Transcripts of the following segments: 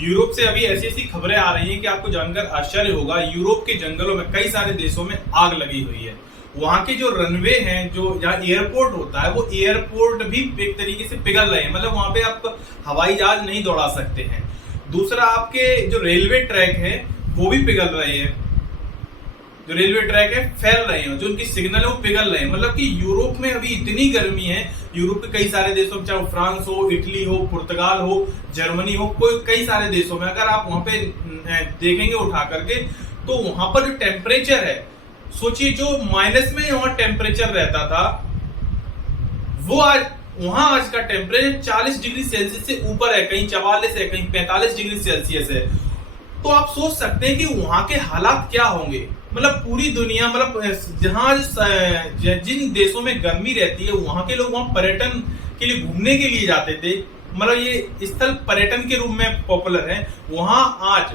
Europe से अभी ऐसी ऐसी खबरें आ रही हैं कि आपको जानकर आश्चर्य होगा। यूरोप के जंगलों में कई सारे देशों में आग लगी हुई है। वहां के जो रनवे हैं, जो जहाँ एयरपोर्ट होता है, वो एयरपोर्ट भी एक तरीके से पिघल रहे हैं। मतलब वहां पे आप हवाई जहाज नहीं दौड़ा सकते हैं। दूसरा, आपके जो रेलवे ट्रैक है वो भी पिघल रहे हैं। जो रेलवे ट्रैक है फैल रहे हैं, जो उनकी सिग्नल है वो पिघल रहे हैं। मतलब कि यूरोप में अभी इतनी गर्मी है। यूरोप के कई सारे देशों में, चाहे फ्रांस हो, इटली हो, पुर्तगाल हो, जर्मनी हो, कई सारे देशों में अगर आप वहां पे देखेंगे उठा करके, तो वहां पर जो टेम्परेचर है, सोचिए जो माइनस में वहां टेम्परेचर रहता था, वो आज का टेम्परेचर 40 डिग्री सेल्सियस से ऊपर है। कहीं 44 है, कहीं 45 डिग्री सेल्सियस है। तो आप सोच सकते हैं कि वहां के हालात क्या होंगे। मतलब पूरी दुनिया, मतलब जहां जिन देशों में गर्मी रहती है, वहां के लोग वहां पर्यटन के लिए घूमने के लिए जाते थे। मतलब ये स्थल पर्यटन के रूप में पॉपुलर है। वहां आज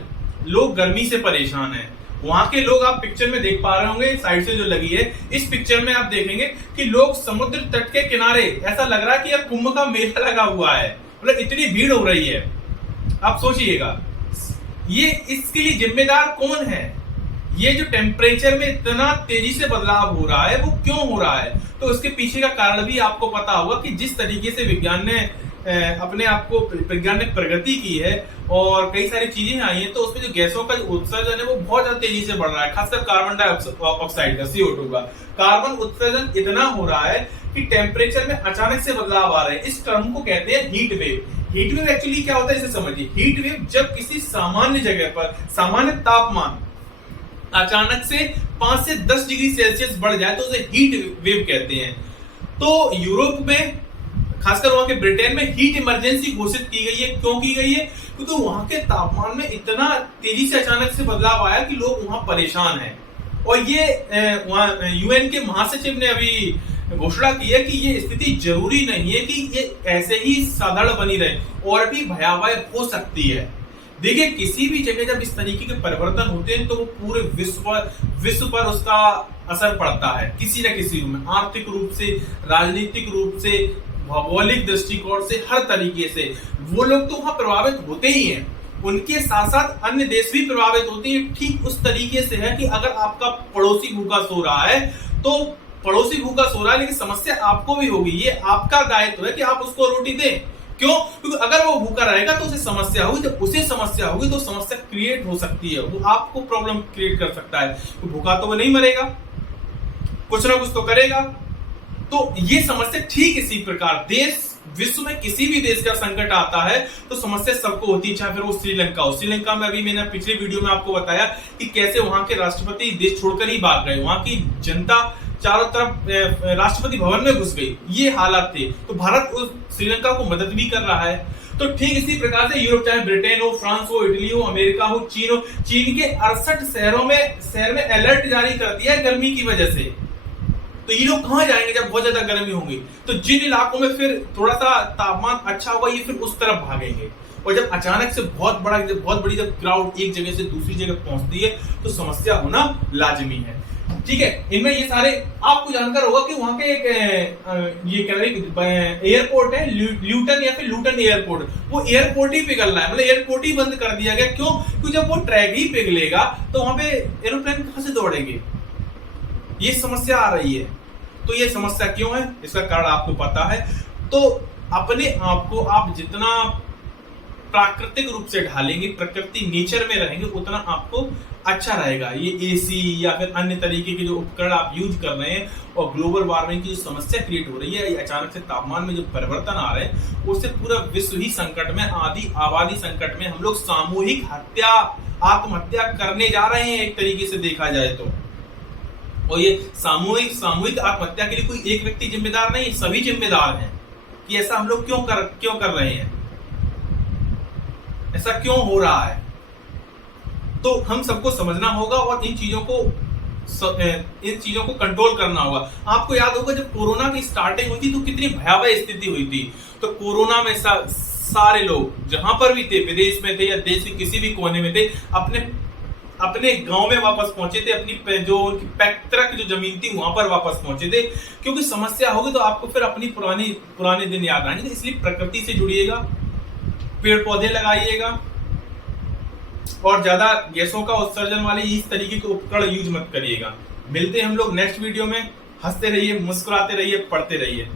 लोग गर्मी से परेशान हैं। वहां के लोग, आप पिक्चर में देख पा रहे होंगे साइड से जो लगी है, इस पिक्चर में आप देखेंगे कि लोग समुद्र तट के किनारे, ऐसा लग रहा है कि यह कुंभ का मेला लगा हुआ है। मतलब इतनी भीड़ हो रही है। आप सोचिएगा, ये इसके लिए जिम्मेदार कौन है? ये जो टेम्परेचर में इतना तेजी से बदलाव हो रहा है, वो क्यों हो रहा है? तो उसके पीछे का कारण भी आपको पता होगा कि जिस तरीके से विज्ञान ने विज्ञान ने प्रगति की है और कई सारी चीजें आई हैं, तो उसमें जो गैसों का उत्सर्जन है वो बहुत ज्यादा तेजी से बढ़ रहा है। खासकर कार्बन डाइऑक्साइड का, CO2 का कार्बन उत्सर्जन इतना हो रहा है कि टेम्परेचर में अचानक से बदलाव आ रहे हैं। इस टर्म को कहते हैं heat wave. Heat wave actually क्या होता है, इसे समझिए। हीट वेव जब किसी सामान्य जगह पर सामान्य तापमान अचानक से 5 से 10 डिग्री सेल्सियस बढ़ जाए तो उसे हीट वेव कहते हैं। तो यूरोप में, खासकर वहां के ब्रिटेन में हीट इमरजेंसी घोषित की गई है। क्यों की गई है? क्योंकि वहां के तापमान में इतना तेजी से अचानक से बदलाव आया कि लोग वहां परेशान हैं। और ये UN के महासचिव ने अभी घोषणा की है कि ये स्थिति जरूरी नहीं है कि ये ऐसे ही साधारण बनी रहे, और भी भयावह हो सकती है। देखिए, किसी भी जगह जब इस तरीके के परिवर्तन होते हैं तो वो पूरे विश्व पर उसका असर पड़ता है, किसी न किसी रूप में। आर्थिक रूप से, राजनीतिक रूप से, भौगोलिक दृष्टिकोण से, हर तरीके से वो लोग तो वहां प्रभावित होते ही हैं। उनके साथ साथ अन्य देश भी प्रभावित होते हैं। ठीक उस तरीके से है कि अगर आपका पड़ोसी भूखा सो रहा है तो पड़ोसी भूखा सो रहा है, लेकिन समस्या आपको भी होगी। ये आपका दायित्व है कि आप उसको रोटी दें। क्यों? क्योंकि अगर वो भूखा रहेगा तो उसे समस्या होगी। जब उसे समस्या होगी तो समस्या क्रिएट हो सकती है, वो आपको प्रॉब्लम क्रिएट कर सकता है। तो भूखा तो वो नहीं मरेगा, कुछ ना कुछ तो करेगा। तो ये समस्या ठीक इसी प्रकार विश्व में किसी भी देश का संकट आता है तो समस्या सबको होती है, चाहे फिर वो श्रीलंका हो। श्रीलंका में अभी मैंने पिछले वीडियो में आपको बताया कि कैसे वहां के राष्ट्रपति देश छोड़कर ही भाग गए। वहां की जनता चारों तरफ राष्ट्रपति भवन में घुस गई। ये हालात थे। तो भारत उस श्रीलंका को मदद भी कर रहा है। तो ठीक इसी प्रकार से यूरोप, चाहे ब्रिटेन हो, फ्रांस हो, इटली हो, अमेरिका हो, चीन हो, चीन के 68 शहर में अलर्ट जारी कर दिया है गर्मी की वजह से। तो ये लोग कहां जाएंगे जब बहुत ज्यादा गर्मी होगी? तो जिन इलाकों में फिर थोड़ा सा तापमान अच्छा होगा, ये फिर उस तरफ भागेंगे। और जब अचानक से बहुत बड़ी जब क्राउड एक जगह से दूसरी जगह पहुंचती है तो समस्या होना लाजमी है। ठीक है, इनमें ये सारे आपको जानकर होगा कि वहां के एक ये कह रहे एयरपोर्ट है, ल्यूटन या फिर लूटन एयरपोर्ट, वो एयरपोर्ट ही पिघल रहा है। मतलब एयरपोर्ट ही बंद कर दिया गया। क्यों? क्योंकि जब वो ट्रैक ही पिघलेगा तो वहां पे एरोप्लेन कहां से दौड़ेंगे? ये समस्या आ रही है। तो ये समस्या क्यों है, इसका कारण आपको पता है। तो अपने आप को आप जितना प्राकृतिक रूप से ढालेंगे, प्रकृति नेचर में रहेंगे, उतना आपको अच्छा रहेगा। ये AC या फिर अन्य तरीके के जो उपकरण आप यूज कर रहे हैं, और ग्लोबल वार्मिंग की जो समस्या क्रिएट हो रही है, ये अचानक से तापमान में जो परिवर्तन आ रहे हैं, उससे पूरा विश्व ही संकट में, आबादी संकट में, हम लोग सामूहिक आत्महत्या करने जा रहे हैं एक तरीके से देखा जाए तो। और ये सामूहिक आत्महत्या के लिए कोई एक व्यक्ति जिम्मेदार नहीं, सभी जिम्मेदार हैं कि ऐसा हम लोग क्यों कर रहे हैं, ऐसा क्यों हो रहा है। तो हम सबको समझना होगा और इन चीजों को कंट्रोल करना होगा। आपको याद होगा जब कोरोना की स्टार्टिंग हुई थी तो कितनी भयावह स्थिति हुई थी। तो कोरोना में सारे लोग जहां पर भी थे, विदेश में थे या देश के किसी भी कोने में थे, अपने गांव में वापस पहुंचे थे। अपनी जो उनकी पैतृक जो जमीन थी वहां पर वापस पहुंचे थे। क्योंकि समस्या होगी तो आपको फिर अपनी पुराने दिन याद आएंगे। इसलिए प्रकृति से जुड़िएगा, पेड़ पौधे लगाइएगा, और ज्यादा गैसों का उत्सर्जन वाले इस तरीके के उपकरण यूज मत करिएगा। मिलते हैं हम लोग नेक्स्ट वीडियो में। हंसते रहिए, मुस्कुराते रहिए, पढ़ते रहिए।